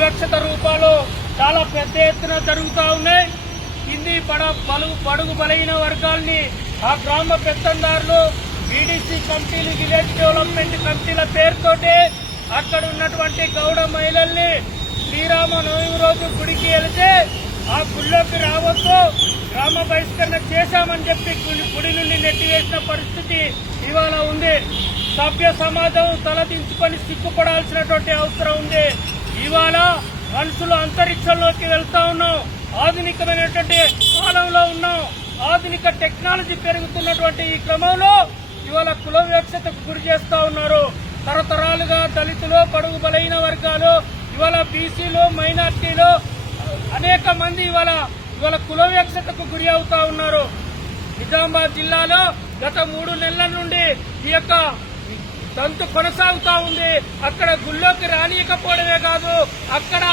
వివక్షత రూపాలు చాలా పెద్ద ఎత్తున జరుగుతూ ఉన్నాయి. కింది పడ బలు బడుగు బలైన వర్గాల్ని ఆ గ్రామ పెత్తందారులు బీడీసీ కమిటీలు విలేజ్ డెవలప్మెంట్ కమిటీల పేరుతోటి అక్కడ ఉన్నటువంటి గౌడ మహిళల్ని శ్రీరామ నవమి రోజు గుడికి వెళితే ఆ గుళ్ళోకి రావద్దు గ్రామ బహిష్కరణ చేశామని చెప్పి గుడి గుడి నుండి నెట్టివేసిన పరిస్థితి ఇవాళ ఉంది. సభ్య సమాజం తలదించుకొని సిగ్గుపడాల్సినటువంటి అవసరం ఉంది. ఇవాళ మనుషులు అంతరిక్షంలోకి వెళ్తా ఉన్నాం. ఆధునికమైనటువంటి కాలంలో ఉన్నాం. ఆధునిక టెక్నాలజీ పెరుగుతున్నటువంటి ఈ క్రమంలో ఇవాళ కుల వివక్షతకు గురి చేస్తా ఉన్నారు. తరతరాలుగా దళితులు పడుగు బలైన వర్గాలు ఇవాళ బీసీలు మైనార్టీలు అనేక మంది ఇవాళ ఇవాళ కుల వివక్షతకు గురి అవుతా ఉన్నారు. నిజామాబాద్ జిల్లాలో గత మూడు నెలల నుండి ఈ యొక్క తంతు కొనసాగుతా ఉంది. అక్కడ గుళ్ళోకి రానియకపోవడమే కాదు అక్కడ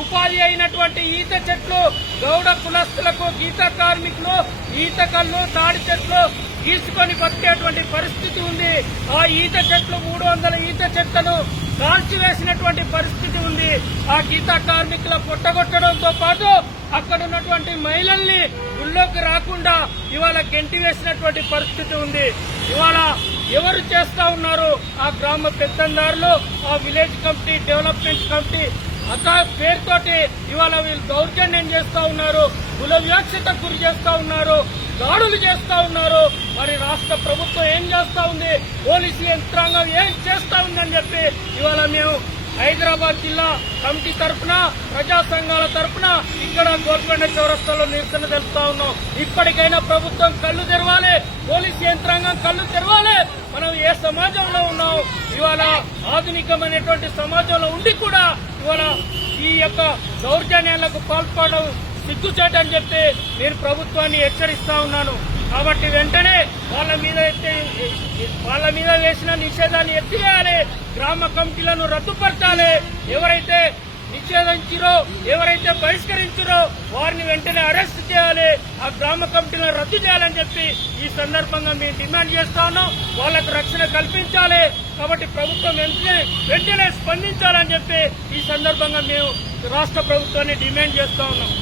ఉపాధి అయినటువంటి ఈత చెట్లు గౌడ కులస్తులకు గీత కార్మికులు ఈత కళ్ళు తాడి చెట్లు గీసుకొని బతికేటువంటి పరిస్థితి ఉంది. ఆ ఈత చెట్లు మూడు వందల ఈత చెట్లను కాల్చివేసినటువంటి పరిస్థితి ఉంది. ఆ గీత కార్మికుల పొట్టగొట్టడంతో పాటు అక్కడ ఉన్నటువంటి మహిళల్ని గుళ్ళోకి రాకుండా ఇవాళ గెంటి వేసినటువంటి పరిస్థితి ఉంది. ఇవాళ ఎవరు చేస్తా ఉన్నారు ఆ గ్రామ పెత్తందారులు ఆ విలేజ్ కమిటీ డెవలప్మెంట్ కమిటీ అత పేరుతోటి ఇవాళ వీళ్ళు దౌర్జన్యం చేస్తా ఉన్నారు కుల వివక్షత గురి చేస్తా ఉన్నారు దాడులు చేస్తా ఉన్నారు. మరి రాష్ట్ర ప్రభుత్వం ఏం చేస్తా ఉంది? పోలీసు యంత్రాంగం ఏం చేస్తా ఉందని చెప్పి ఇవాళ మేము హైదరాబాద్ జిల్లా కమిటీ తరఫున ప్రజా సంఘాల తరఫున ఇక్కడ గోల్కొండ చౌరస్తాలో నిరసన తెలుపుతా ఉన్నాం. ఇప్పటికైనా ప్రభుత్వం కళ్ళు తెరవాలి పోలీస్ యంత్రాంగం కళ్ళు తెరవాలి. మనం ఏ సమాజంలో ఉన్నాం? ఇవాళ ఆధునికమైనటువంటి సమాజంలో ఉండి కూడా ఇవాళ ఈ యొక్క దౌర్జన్యాలకు పాల్పడడం సిగ్గుచేటని చెప్పి నేను ప్రభుత్వాన్ని హెచ్చరిస్తా ఉన్నాను. కాబట్టి వెంటనే వాళ్ళ మీద అయితే మీద వేసిన నిషేధాన్ని ఎత్తివేయాలి. గ్రామ కమిటీలను రద్దుపరచాలి. ఎవరైతే నిషేధించిరో ఎవరైతే బహిష్కరించారో వారిని వెంటనే అరెస్ట్ చేయాలి. ఆ గ్రామ కమిటీలను రద్దు చేయాలని చెప్పి ఈ సందర్భంగా మేము డిమాండ్ చేస్తాను వాళ్ళకు వాళ్ళకు రక్షణ కల్పించాలి. కాబట్టి ప్రభుత్వం వెంటనే వెంటనే స్పందించాలని చెప్పి ఈ సందర్భంగా మేము రాష్ట్ర ప్రభుత్వాన్ని డిమాండ్ చేస్తా ఉన్నాం.